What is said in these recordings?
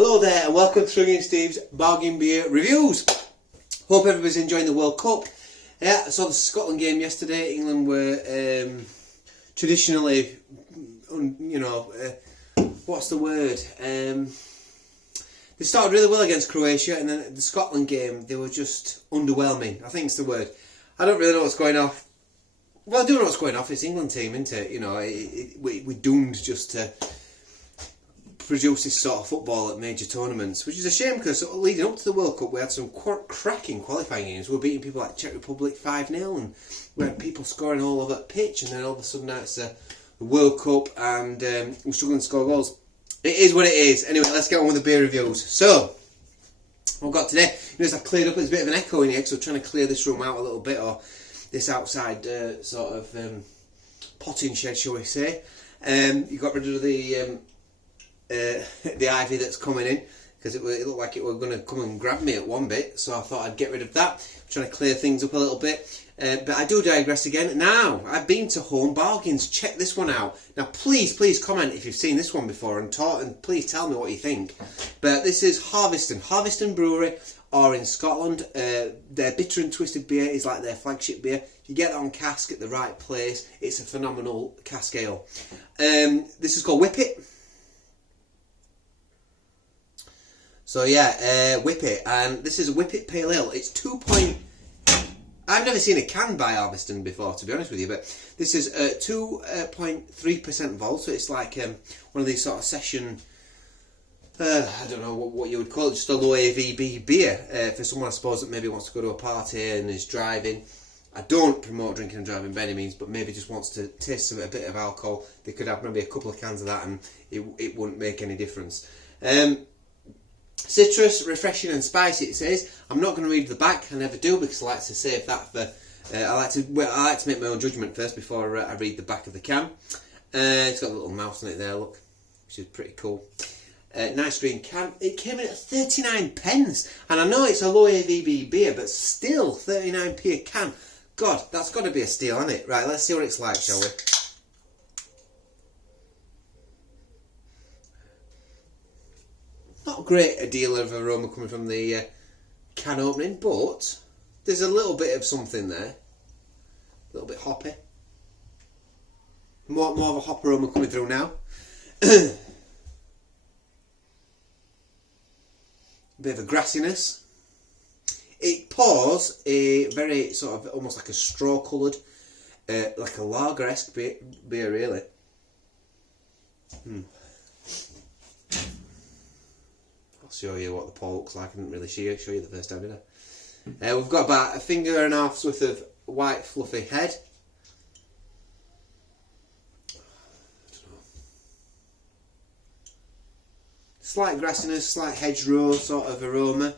Hello there and welcome to Stringy and Steve's Bargain Beer Reviews. Hope everybody's enjoying the World Cup. Yeah, I saw the Scotland game yesterday. England were traditionally, what's the word? They started really well against Croatia, and then at the Scotland game they were just underwhelming. I think it's the word. I don't really know what's going off. Well, I do know what's going off. It's England team, isn't it? You know, we're doomed just to produce this sort of football at major tournaments, which is a shame because leading up to the World Cup we had some cracking qualifying games. We were beating people like Czech Republic 5-0 and we had people scoring all over the pitch, and then all of a sudden now it's the World Cup and we're struggling to score goals. It is what it is. Anyway, let's get on with the beer reviews. So, what I've got today, as I've cleared up, there's a bit of an echo in here because I'm trying to clear this room out a little bit, or this outside sort of potting shed, shall we say. You got rid of the ivy that's coming in because it looked like it were going to come and grab me at one bit, so I thought I'd get rid of that. I'm trying to clear things up a little bit, but I do digress again. Now, I've been to Home Bargains. Check this one out. Now, please comment if you've seen this one before and please tell me what you think. But this is Harvieston Brewery, or in Scotland, their Bitter and Twisted beer is like their flagship beer. If you get it on cask at the right place, it's a phenomenal cask ale. This is called Whippet. So yeah, Whippet, and this is a Whippet Pale Ale. It's I've never seen a can by Harvieston before, to be honest with you, but this is 2.3% vol, so it's like one of these sort of session, I don't know what you would call it, just a low AVB beer for someone, I suppose, that maybe wants to go to a party and is driving. I don't promote drinking and driving by any means, but maybe just wants to taste a bit of alcohol. They could have maybe a couple of cans of that and it wouldn't make any difference. Citrus, refreshing and spicy, it says. I'm not going to read the back, I never do, because I like to save that for... I like to make my own judgment first before I read the back of the can. It's got a little mouse on it there, look, which is pretty cool. Nice green can. It came in at 39 pence, and I know it's a low AVB beer, but still 39p a can. God, that's got to be a steal, hasn't it? Right, let's see what it's like, shall we? Not great a deal of aroma coming from the can opening, but there's a little bit of something there. A little bit hoppy. More of a hop aroma coming through now. A bit of a grassiness. It pours a very sort of almost like a straw coloured, like a lager-esque beer really. I'll show you what the pour looks like. I didn't really show you the first time, did I? We've got about a finger and a half's worth of white fluffy head. Slight grassiness, slight hedgerow sort of aroma.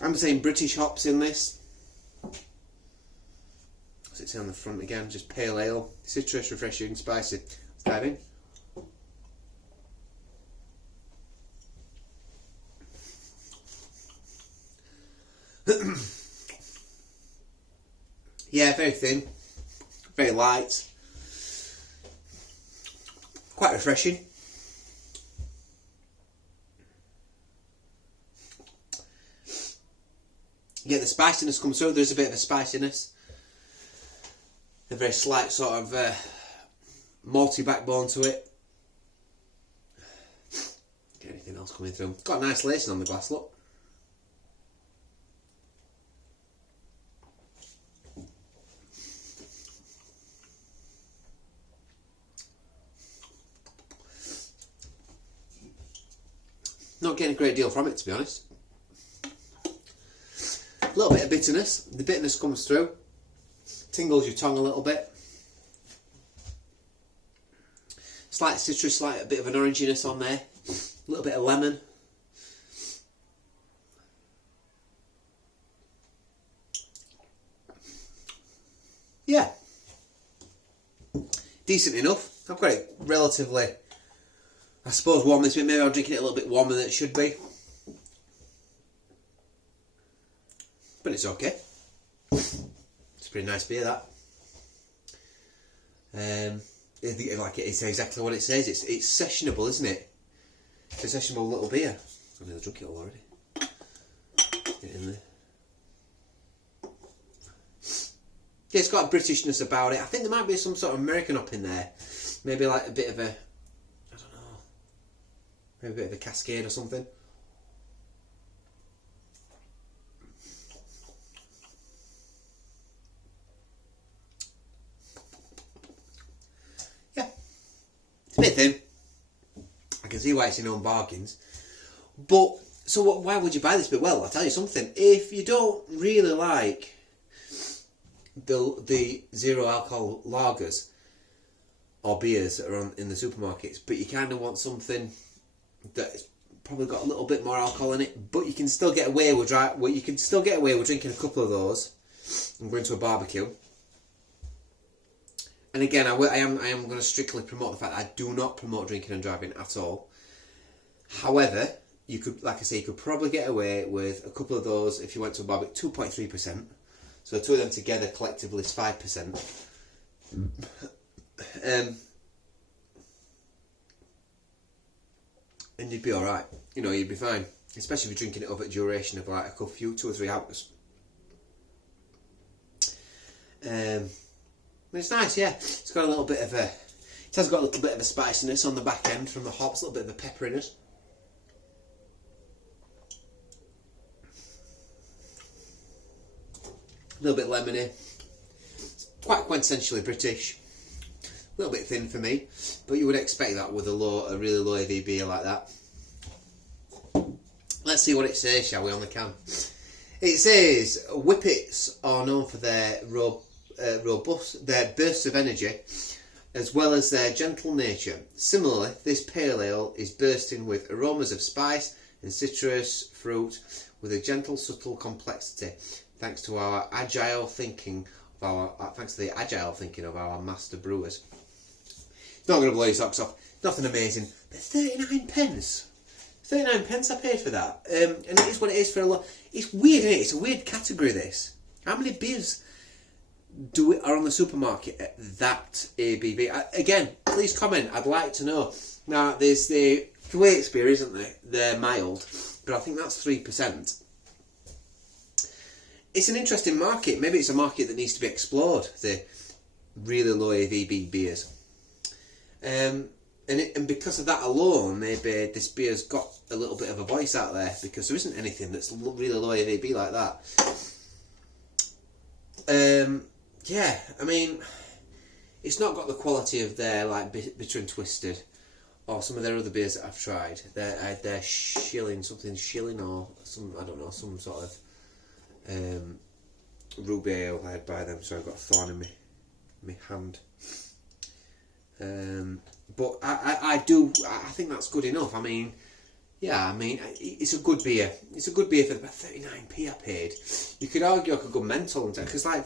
I'm saying British hops in this. What's it say on the front again? Just pale ale, citrus, refreshing, spicy. Let's dive in. Yeah, very thin, very light, quite refreshing. Yeah, the spiciness comes through. There's a bit of a spiciness, a very slight sort of malty backbone to it. Get anything else coming through? Got a nice lacing on the glass, look. Not getting a great deal from it, to be honest. A little bit of bitterness. The bitterness comes through. Tingles your tongue a little bit. Slight citrus, slight a bit of an oranginess on there. A little bit of lemon. Yeah. Decent enough. I've got it relatively... I suppose warm this bit, maybe I'm drinking it a little bit warmer than it should be. But it's okay. It's a pretty nice beer, that. Like it's exactly what it says. It's sessionable, isn't it? It's a sessionable little beer. I've nearly drunk it all already. Get in there. Yeah, it's got a Britishness about it. I think there might be some sort of American hop in there. Maybe like a bit of a, I don't know, maybe a bit of a Cascade or something. Yeah, it's a bit thin. I can see why it's in on bargains. But, so why would you buy this bit? Well, I'll tell you something. If you don't really like the zero alcohol lagers or beers that are in the supermarkets, but you kind of want something that's probably got a little bit more alcohol in it, but you can still get away with drinking a couple of those and going to a barbecue. And again, I am going to strictly promote the fact that I do not promote drinking and driving at all. However, you could, like I say, you could probably get away with a couple of those if you went to a barbecue. 2.3%. So two of them together collectively is 5%. And you'd be alright. You know, you'd be fine. Especially if you're drinking it over a duration of like 2 or 3 hours. But it's nice, yeah. It's got a little bit of a... It has got a little bit of a spiciness on the back end from the hops, a little bit of a pepperiness. A little bit lemony. It's quite quintessentially British. A little bit thin for me, but you would expect that with a really low AV beer like that. Let's see what it says, shall we, on the can. It says, Whippets are known for their their bursts of energy, as well as their gentle nature. Similarly, this pale ale is bursting with aromas of spice and citrus fruit, with a gentle, subtle complexity, thanks to the agile thinking of our master brewers. It's not going to blow your socks off. Nothing amazing, but 39 pence. 39 pence I paid for that, and it is what it is for a lot. It's weird, isn't it? It's a weird category, this. How many beers are on the supermarket at that ABV? Again, please comment. I'd like to know. Now, there's the Thwaites beer, isn't there? They're mild, but I think that's 3%. It's an interesting market. Maybe it's a market that needs to be explored, the really low ABV beers. And because of that alone, maybe this beer's got a little bit of a voice out there, because there isn't anything that's really low ABV like that. Yeah, I mean, it's not got the quality of their like Bitter and Twisted, or some of their other beers that I've tried. They're shilling or some, I don't know, some sort of ruby ale I had by them, so I've got a thorn in my hand. But I think that's good enough. I mean, yeah, I mean, it's a good beer. It's a good beer for about 39p I paid. You could argue I could go mental, because like,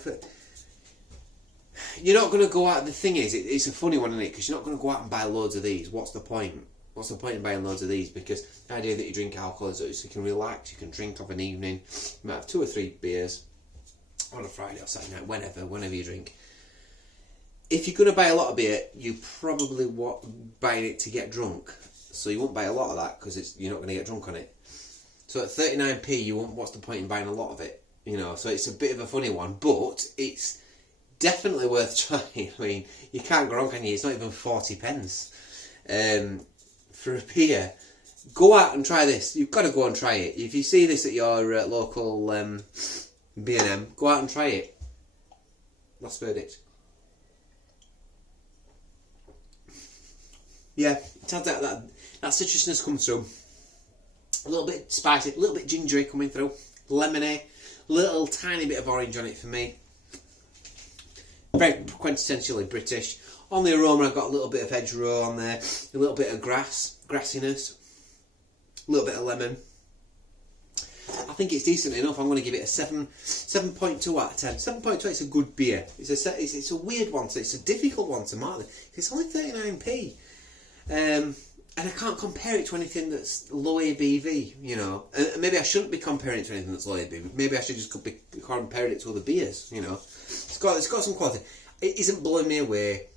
you're not going to go out. The thing is, it's a funny one, isn't it? Because you're not going to go out and buy loads of these. What's the point? What's the point in buying loads of these? Because the idea that you drink alcohol is that you can relax, you can drink of an evening. You might have 2 or 3 beers on a Friday or Saturday night, whenever you drink. If you're going to buy a lot of beer, you probably want buying it to get drunk. So you won't buy a lot of that because you're not going to get drunk on it. So at 39p, you won't. What's the point in buying a lot of it? You know, so it's a bit of a funny one, but it's definitely worth trying. I mean, you can't go wrong, can you? It's not even 40 pence for a beer. Go out and try this. You've got to go and try it. If you see this at your local B&M, go out and try it. Last verdict. Yeah, it has that citrusness comes through. A little bit spicy, a little bit gingery coming through. Lemony, little tiny bit of orange on it for me. Very quintessentially British. On the aroma, I've got a little bit of hedgerow on there, a little bit of grassiness, a little bit of lemon. I think it's decent enough. I'm going to give it a 7.2 out of 10. 7.2. It's a good beer. It's a weird one. So it's a difficult one to mark. It's only 39p. And I can't compare it to anything that's low ABV, you know. And maybe I shouldn't be comparing it to anything that's low ABV. Maybe I should just be comparing it to other beers, you know. It's got some quality. It isn't blowing me away.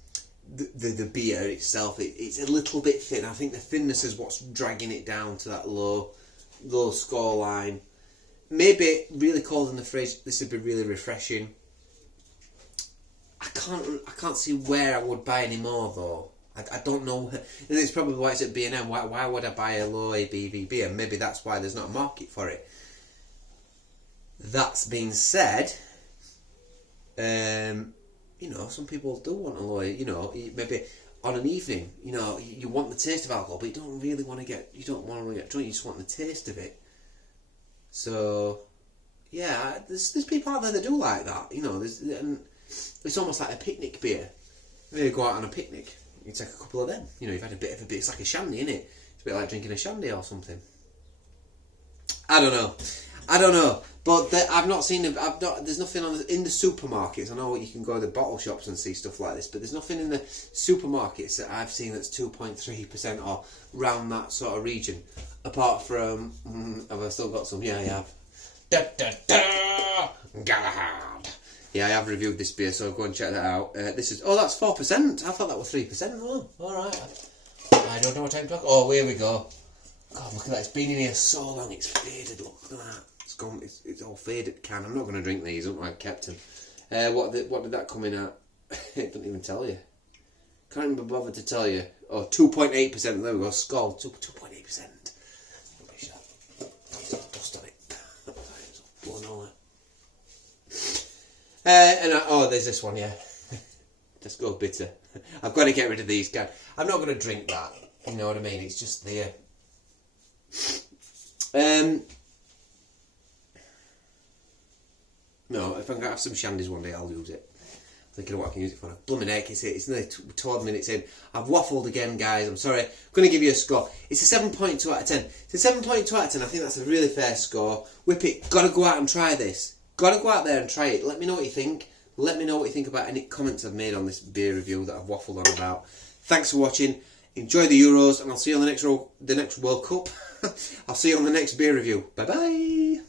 the beer itself, it's a little bit thin. I think the thinness is what's dragging it down to that low score line. Maybe really cold in the fridge, this would be really refreshing. I can't see where I would buy any more though. I don't know. And it's probably why it's at B&M. Why would I buy a low ABV beer? Maybe that's why there's not a market for it. That's being said, you know, some people do want a low. You know, maybe on an evening, you know, you want the taste of alcohol, but you don't really want to get. You don't want to get drunk. You just want the taste of it. So, yeah, there's people out there that do like that. You know, and it's almost like a picnic beer. You go out on a picnic. You take a couple of them. You know, you've had a bit of it's like a shandy, isn't it? It's a bit like drinking a shandy or something. I don't know. But I've not seen. There's nothing in the supermarkets. I know you can go to the bottle shops and see stuff like this, but there's nothing in the supermarkets that I've seen that's 2.3% or round that sort of region. Apart from, have I still got some? Yeah, I have. Galahad. Yeah, I have reviewed this beer, so go and check that out. This is that's 4%. I thought that was 3%. Oh, all right. I don't know what I'm talking. Oh, here we go. God, look at that! It's been in here so long. It's faded. Look at that. It's gone. It's all faded. Can I'm not going to drink these. I don't know why I kept them. What did that come in at? It doesn't even tell you. Can't even bother to tell you. Oh, 2.8%. There we go. Skull. 2.8%. Dust on it. It's blown all that. There's this one, yeah. Just go bitter. I've got to get rid of these guys. I'm not going to drink that. You know what I mean? It's just there. No, if I'm going to have some shandies one day, I'll use it. I'm thinking of what I can use it for. Blooming heck, it's nearly 12 minutes in. I've waffled again, guys. I'm sorry. I'm going to give you a score. It's a 7.2 out of 10. It's a 7.2 out of 10. I think that's a really fair score. Whippet, got to go out and try this. Got to go out there and try it. Let me know what you think. Let me know what you think about any comments I've made on this beer review that I've waffled on about. Thanks for watching. Enjoy the Euros, and I'll see you on the next World Cup. I'll see you on the next beer review. Bye bye.